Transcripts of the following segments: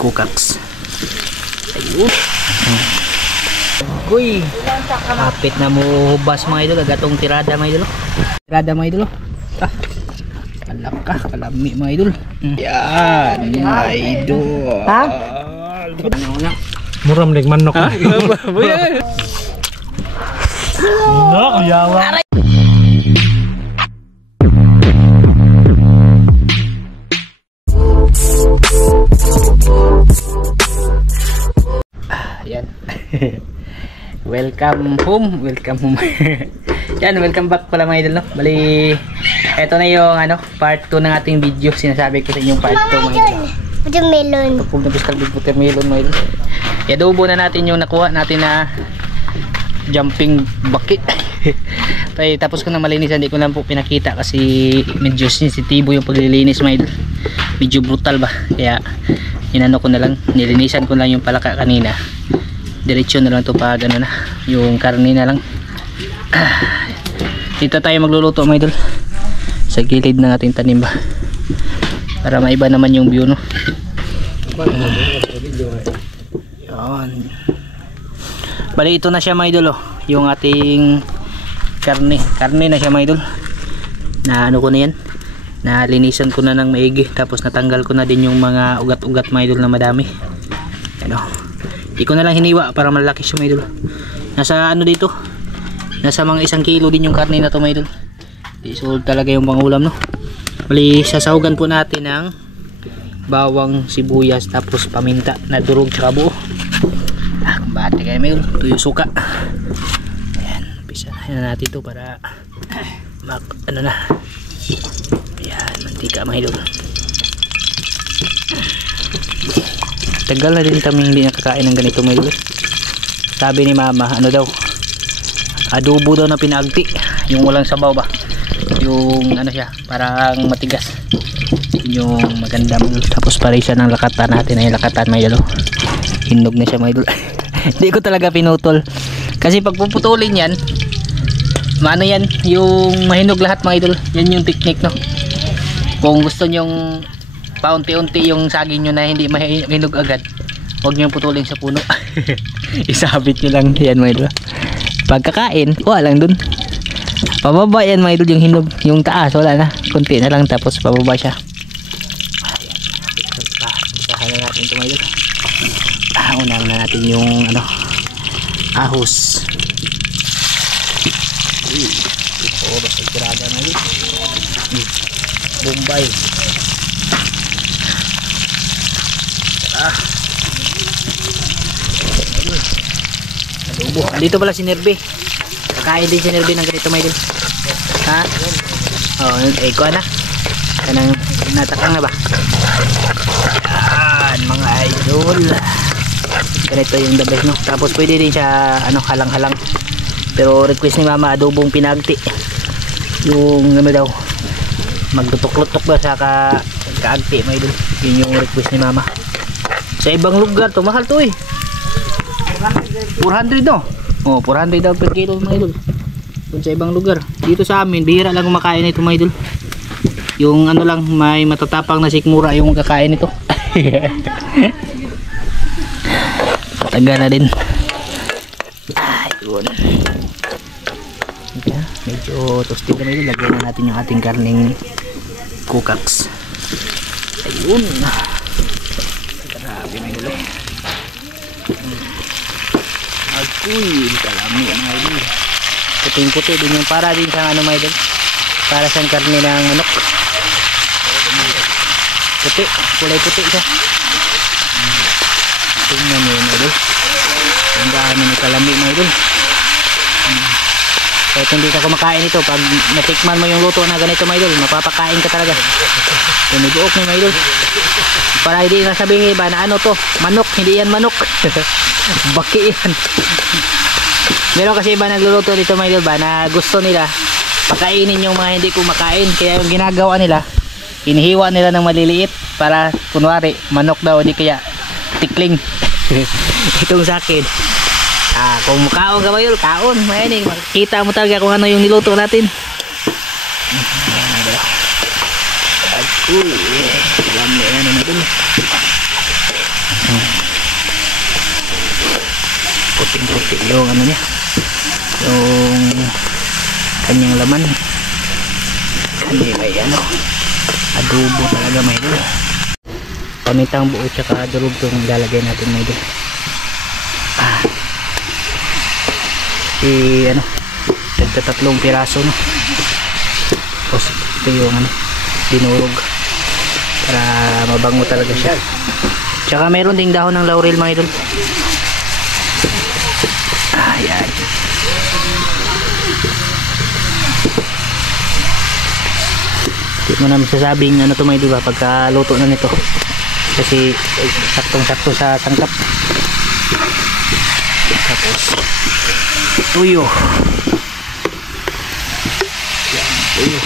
Kukaks. Ayun. Uy, kapit na mo hubas mga idol. Agatong tirada mga idol. Tirada mga idol. Ah, alak ka, kalami mga idol. Yan, mga idol. Ha? Muram ning manok. No, yawa. Yan. Welcome home. Yan, welcome back pala mga idol, no? Bali, eto na yung part 2 ng ating video. Sinasabi ko sa inyong part 2 mga idol. Watermelon. Pupog na pistal big watermelon mga idol. I-adobo na natin yung nakuha natin na jumping bucket. Tapos ko na malinisan, hindi ko lang po pinakita kasi medyo sensitibo yung paglilinis mga idol. Medyo brutal ba, kaya inano ko na lang, nilinisan ko lang yung palaka kanina. Diretso na lang to pag na yung karne na lang. Dito tayo magluluto mga idol sa gilid ng ating tanim ba, para maiba naman yung view, no? Yan. Bali ito na siya mga idol, oh. Yung ating karne na siya mga idol, na ano ko na yan, na linisan ko na ng maigi, tapos natanggal ko na din yung mga ugat-ugat mga idol na madami. Hindi ko na lang hiniwa para malaki siya mga idol. Nasa dito, nasa mga 1 kilo din yung karne na to mga idol. Isold talaga yung pangulam, no? Bali sasahugan po natin ng bawang, sibuyas, tapos paminta na durog tsaka buo. Kumbate kayo mga idol, tuyo suka. Ayan, pisa na natin to para na. Ayan, mantika mga idol. Tagal na din kami hindi nakakain ng ganito mga idol. Sabi ni mama, daw, adobo daw na pinagti, yung walang sabaw ba, yung siya, parang matigas, yung maganda mga idol. Tapos pare siya ng lakatan natin, ay lakatan mga idol. Hinog na siya mga idol. Hindi ko talaga pinutol kasi pag puputulin yan, yan, yung mahinog lahat mga idol. Yan yung technique, no? Kung gusto nyong paunti-unti yung saging nyo na hindi mahinog agad, huwag nyo putulin sa puno. Isabit nyo lang yan mga idol. Pagkakain, kuha lang dun, pababa yan mga idol yung hinog. Yung taas wala na, kunti na lang, tapos pababa siya. Isahan na natin ito mga idol. Unahan na natin yung ahos. Oras ay tirada na yun. Bombay. Adobo. Dito pala si Nerbe. Kakain din si Nerbe ng ganito mga idol. Ha? Ko na. Kanang natakang na ba? Yan mga idol. Ganito yung the best, no? Tapos pwede din siya halang-halang. Pero request ni mama adobong pinagti. Yung daw, magtutok-lutok ba sa kaagti mga idol. Yun yung request ni mama. Sa ibang lugar to mahal to 400 no? 400 daw per kilo mga idol. Kung sa ibang lugar, dito sa amin bihira lang kumakain ito mga idol. Yung lang, may matatapang na sikmura yung kakain ito. Taga na din. Ayun. Okay, medyo toasty na medyo. Lagyan na natin yung ating karning kukaks. Ayun. Grabe na yun. Agoy, kalami mga idol. Puting-puti din yung para din sa mga idol. Para sa karne ng manok. Puti, kulay puti siya. Tingnan nyo yun idol. Ang dami ni kalami mga idol. Kahit hindi ka kumakain ito, pag natikman mo yung luto na ganito mga idol, mapapakain ka talaga. Tumuduok ni mga idol. Para hindi na sabihin iba na to, manok, hindi yan manok. Baki yan. Meron kasi iba nagluluto dito mga idol ba, na gusto nila pakainin yung mga hindi kumakain. Kaya yung ginagawa nila, inihiwa nila ng maliliit para kunwari manok daw, di kaya tikling. Itong sa akin, kung kaon ka ba yun, kaon, mayaning makikita mo talaga kung ano yung niluto natin. Uy, alam mo yan natin. puti yung ano niya, yung kanyang laman. Kanya may ano, adobo talaga may idol. Pamitang buo tsaka durog itong lalagay natin may idol. Ano, tatlong piraso no. Tapos ito yung ano, dinurog para mabango talaga siya. Tsaka mayroon ding dahon ng laurel mga idol. Ayan. Hindi mo namin sasabing ano to mga idol pagka luto na nito, kasi saktong sakto sa sangkap. Tapos tuyo. Yan, tuyo.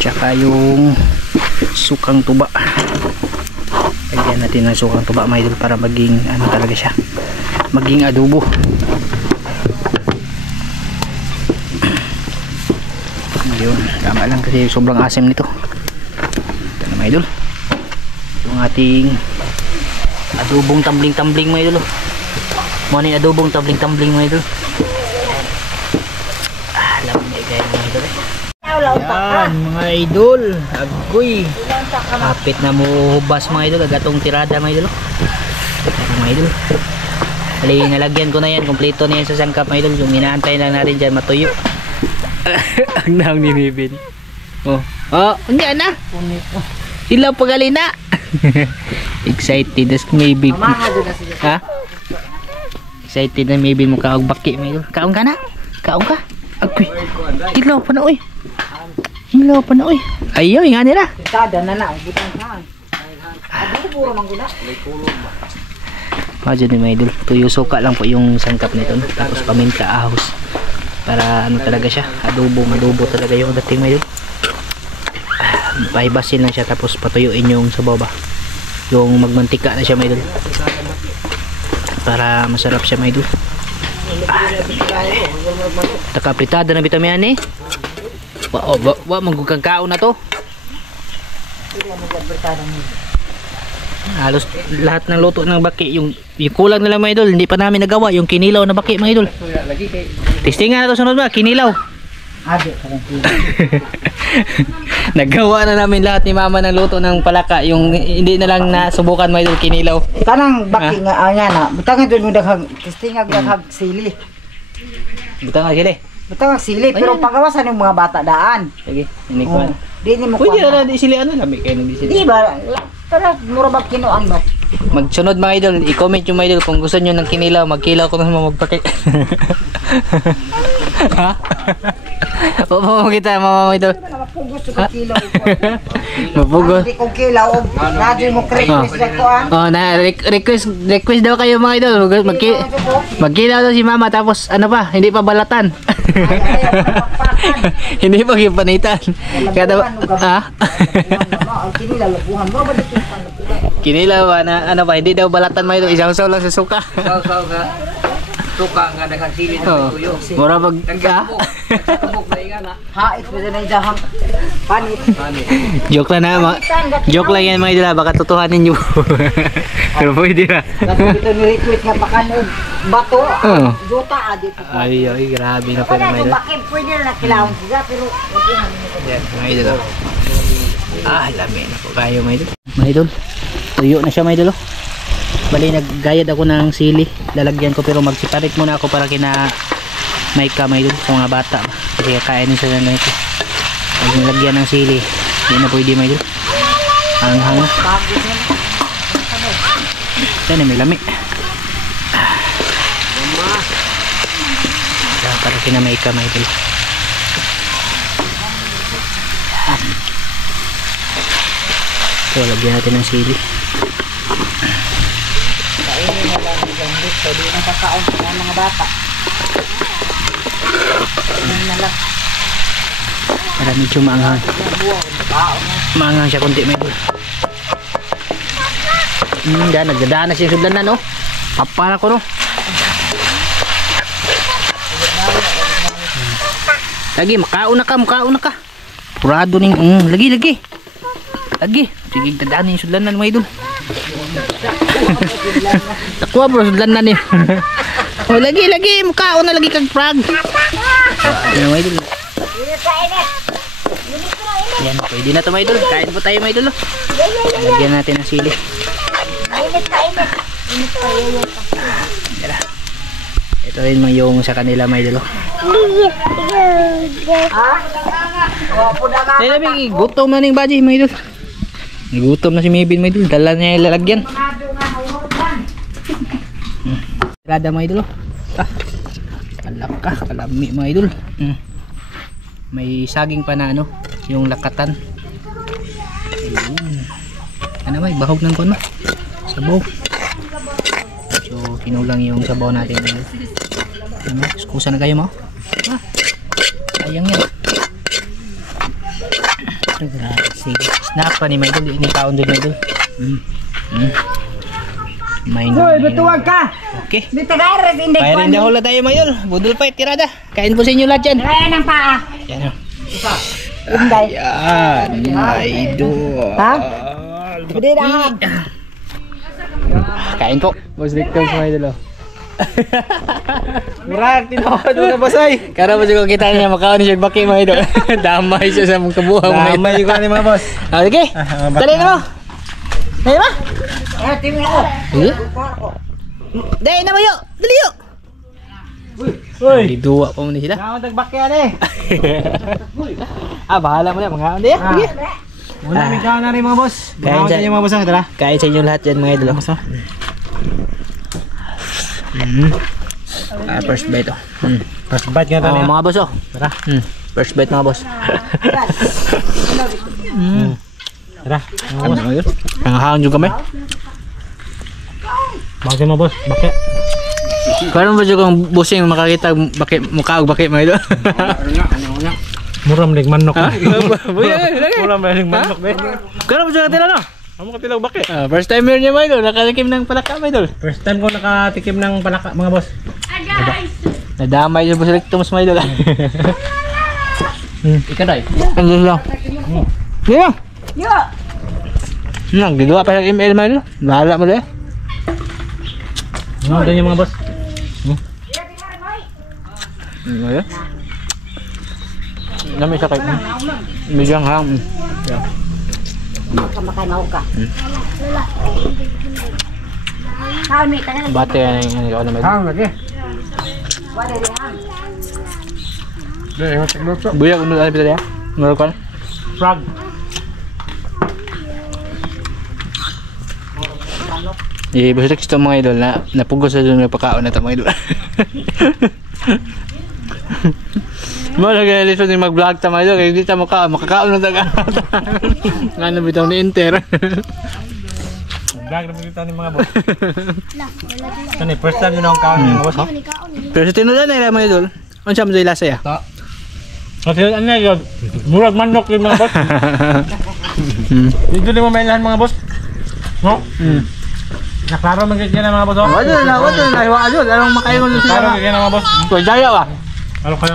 Tsaka yung sukang tuba, lagyan natin ng sukang tuba mga idol para maging ano talaga siya, maging adobo. Yun, tama lang kasi sobrang asim nito. Ito na mga idol, yung ating adobong tumbling-tumbling mga idol. Muna yung adobong tumbling-tumbling mga idol. Alam mo kaya mga idol yan mga idol, agoy kapit na mo hubas mga idol, agatong tirada mga idol. Mga idol, hali nalagyan ko na yan, kompleto na yan sa sangkap mga idol. Yung inaantay lang natin dyan matuyo. Ang naong ni Mibin. Oh, hindi na sila pagali na. Excited as Mibin. Ha? Excited na Mibin mo kaog baki mga idol. Kaong ka na? Kaong ka? Agoy, hilaw pa na oy. Hilaw pa na oy. Ayaw nga nila. Tada na na, butang saan. Ano puro mangguna? Medyo ni mga idol, tuyo suka lang po yung sangkap nito, no? Tapos paminta, ahos, para ano talaga siya, adobo talaga yung dating mga idol. Pahibasin lang siya tapos patuyuin yung sabaw ba, yung magmantika na siya mga idol, para masarap siya mga idol. Nakapritada na bitamihan eh. Wa magugkang kaon na to. Halos lahat ng luto ng baki, yung kulang nila mga idol, hindi pa namin nagawa yung kinilaw na baki mga idol. Testingan na to sunod ba, kinilaw. Nagawa na namin lahat ni mama ng luto ng palaka, yung hindi na lang nasubukan mga idol, kinilaw. Kanang baki nga nga na, butang doon mo daghang testingag daghang sili. Butang nga sila. Butang sili pero pagawasan yung mga bata daan. Sige, ini ko. Di ni mo Pwede na di sila ano, lami kayo di sila. Di ba? Para mura ba kinuan ba? Magsunod mga idol, i-comment yung mga idol kung gusto nyo ng kinilaw, magkilaw ko na magpaki. Ha? Oo, kita mama mo ito. Mapugos ko kilo. Mapugos. Hindi ko kilaw og nadyo mo request na kuan. Oh, na request daw kayo mga idol. Magkilaw daw si mama tapos ano pa, hindi pa balatan. Hindi pa gipanitan. Kada ha? Kinilaw ba na ano pa, hindi daw balatan mga idol, isaw-saw lang sa suka. Saw-saw ka. Tuka nga daghang sili na tuyo. Mura pag Tubok na ingana. Hait mo na dahang panit. Joke lang na, joke lang yan mga idol, baka tutuhanin nyo. Pero pwede na. Kasi ito ni-retweet nga pakanog bato. Duta adit. Ay, grabe na pala mga idol. Bakit pwede na kilawang sila pero Yan, mga idol. Lami na po kayo mga idol. Mga idol, tuyo na siya mga idol. Bali, naggayad ako ng sili. Lalagyan ko pero magsiparit muna ako para kina Maika mga idol, sa mga bata. Kasi kakainin sila ng ganito. Pag nilagyan ng sili, hindi na pwede mga idol. Hanghang na. Yan, may lami. Para kina Maika mga idol. So, lagyan natin ng sili. kainin na lang ng gambit. So, di na kakaon sa mga bata. Kainin na lang. Para medyo maanghang. Maanghang siya konti may idol. Nagdadaan na siya sudan na no. Papala ko no. Lagi, makaon na ka. Purado ning, lagi. Sige, tandaan yung sudlanan mga idol. Nakuha bro, sudlanan niya. Oh, lagi, mukha na lagi kag frog. Ayan mga idol. Ayan, pwede na ito mga idol. Kain po tayo mga idol. Lagyan natin ng sili. Ito rin yung sa kanila mga idol. Ay, gutom na ning baji mga idol. Gutom na si Maybin mga idol. Dala niya yung lalagyan. Rada mga idol. Kalaka, kalami mga idol. May saging pa na ano, yung lakatan. Ayun. Ano ba, bahog ng kono. Sabaw. So, kinulang yung sabaw natin. Ano, skusa na kayo mo? Sayang yan. Sige. Snack pa ni Maydol. Inikaon din Maydol. Hoy, betuwag ka! Okay. Dito ka, hindi ko. Pahirin dahol na tayo Maydol. Budol fight, tirada. Kain po sa inyo lahat yan. Kaya ng paa. Yan o. Inday. Ayan, Maydol. Ha? Hindi na. Kain po. Boss Victor sa Maydol. Murag, tinawad mo na basay. Kara mo siguro kita niya makaon siya baki Maydol. Damay siya sa mong kabuhang Maydol. Damay ko ni mga boss. Sige. Dali na mo. Dali ba? Tingin ako. Sige. Dali na mo yo. Dali yo. Uy, Dua pa mo ni sila. naman tagbakyan eh. Bahala mo na mga hindi. Sige. Muna may kaon na rin mga boss. Kain Kain sa- sa inyo mga boss. Tara. Kain sa inyo lahat yan mga idol. First bite oh. First bite nga tayo. Mga boss oh. Tara. First bite mga boss. Tara. Mga boss. Nangahangan juga kami. Bakit mga boss? Bakit? Karon ba juga kung busing makakita bakit mukha og bakit mga idol. Muram ning manok. Buya lagi. Muram ning manok be. Karon ba juga tila no? Amo ka tilaw bakit? First time niya mga idol, nakatikim ng palaka mga idol. First time ko nakatikim ng palaka mga boss. Nadamay yung busilik tumas mga idol. Ika dai. Ano lang? Iya. Yo. Nang gidua pa sa email mga idol. Bahala mo deh. Ano din yung mga boss? Ayo. Nami sa kay. Medyo hang. Kamakanaw ka. Kami tanan. Bate yang ano may. Hang lagi. Wala rin hang. Dai, hotek luto. Buya uno ali pita dia. Ngoro kan. Frog. Basta gusto mga idol na napugos sa doon pagkaon na mga idol. Mo lagi lisod ni mag-vlog ta mga idol kay di ta makakaon na taga. Ngano bitaw ni enter. Vlog na kita ni mga boss. Kani first time yun akong kaon mga boss. Pero sa tinudan na mga idol, unsa man lasa ya? Kasi ano yun? Murag manok yung mga boss. Dito din mo mainlahan mga boss. No? Naklaro magiging na mga boss. Wala na hiwa adol, anong makaingon Naklaro sila. magiging na mga boss. Ko jaya ba? Ano kayo?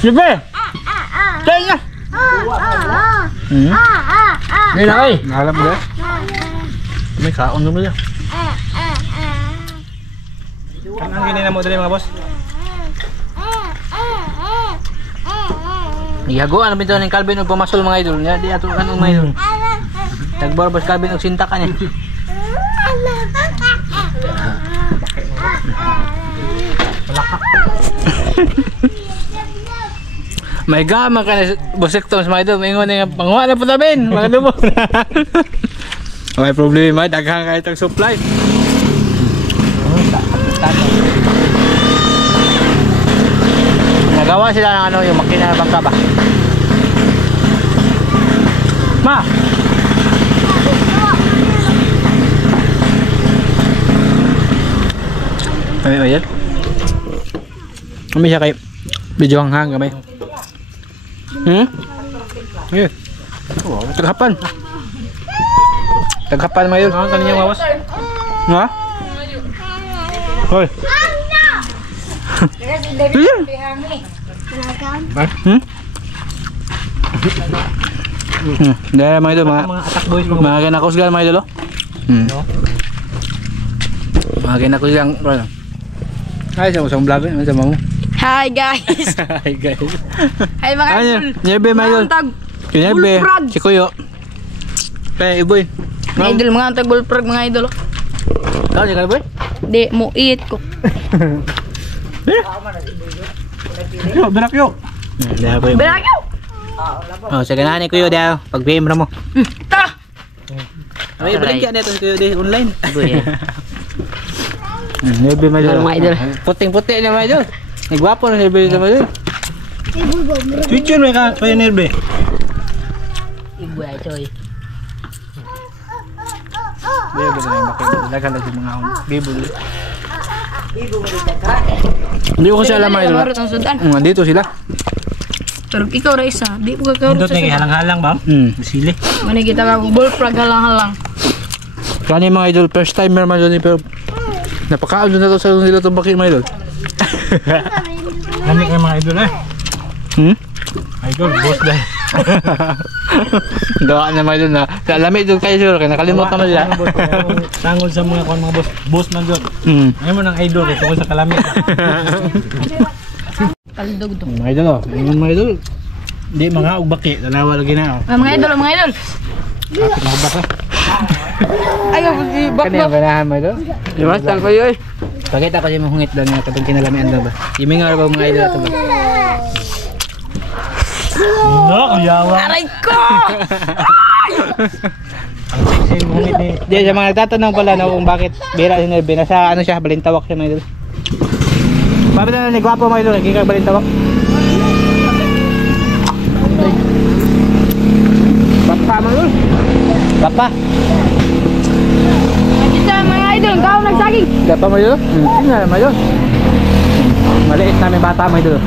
Sige. Jaya. Ni na ay. Alam mo may kaon naman ya. Anong ginina mo dali mga boss? Ihago ano bitaw ning Calvin og pamasol mga idol. Di ato kanong mga idol. Tagbarbas Calvin og sintak niya. May gama ka na busik to mga idol. Maingon nga panguha na po tamin. Mga dubo. Okay, problema. Daghang kahit ang supply. Nagawa sila ng ano, yung makina na bangka ba? Ma! Kami ba yan? Kami siya kay video hanghang kami. Ayun. Taghapan. Taghapan mo yun. Ano kanina mga boss? Ha? Hoy. Dahil mga idol, Mga attack boys mga mga kinakusgan mga idol, oh. Mga kinakusgan, bro. Ay, sa vlog, ano sa mo? Hi guys! Hi guys. Hi mga Ano, idol! Nebe mga idol. Mga Nebe, Bullfrog. si Kuyo. Kaya Iboy. idol, mga antag bullfrog mga idol. Kau si Kalboy? Di, mo eat ko. Yo, berak yo. Dahil ko yung... Bilagyo! Oh, sa ganahan ni Kuyo dahil. Pag-PM mo. Ta! Ay, balik ka na ito si Kuyo dahil online. Iboy yan. Nebe mga idol. Mga idol. Puting-puti niya mga idol. Nagwapo na Nebe sa mga idol. Switch yun may ka, Pioneer be. Iboy ay choy. Nebe na yung bakit. Dagan na yung mga bibol. Hindi ko kasi alam mga idol. Marot ang sudan. Dito sila. Pero ikaw ra isa, di mo kakaroon Ito sa na sudan. halang-halang ba? Sili. Mani kita ka bullfrog halang-halang. Kani mga idol, first timer mga idol. Pero napakaon na to sa nila itong bakit mga idol. Lamig kayo mga idol eh. Idol, boss dahil. Gawa na mga idol na. Sa lamig doon kayo sure. Nakalimot naman sila. Tangol sa mga kuwan mga boss. Boss man doon. Ngayon mo ng idol eh. Tungkol sa kalamit. Kaldog to. Mga idol, oh. Ayun mga idol. Hindi mga ugbaki. Dalawa lagi na. Mga idol, mga idol. Kapit na ubak Ayaw, Kani ang ganahan mga idol. Limastan ko yun. Pakita ko yung hungit daw niya katong kinalamian daw ba. Imingaw ba mga idol ito ba? No, kuyawa. Aray ko! Sexy mungit ni. Di, sa mga nagtatanong pala no, kung bakit bira si Nerbe. Nasa ano siya, balintawak siya mga idol. Bakit na nagwapo mga idol, nagkikag balintawak. Papa mga idol. Papa. Kita mga idol, kau nagsaging. Papa mga idol. Tingnan mga idol. Maliit namin bata mga idol.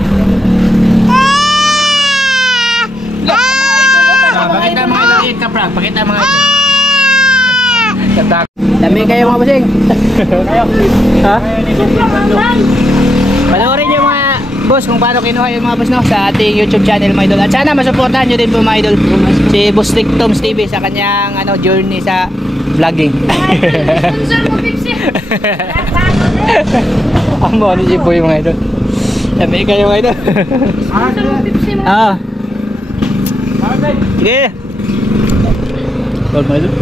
Pakita mga idol, eat ka prank. Pakita mga idol. Dami kayo mga basing. Ha? Panoorin nyo mga boss kung paano kinuha yung mga boss no, sa ating YouTube channel mga idol. At sana masuportahan nyo din po mga idol si Boss Rick Toms TV sa kanyang journey sa vlogging. Sponsor mo, Pepsi. Ang mo ni si Boy mga idol. Dami kayo mga idol. Sponsor mo, Pepsi. Ah. Sige. Gold mga idol.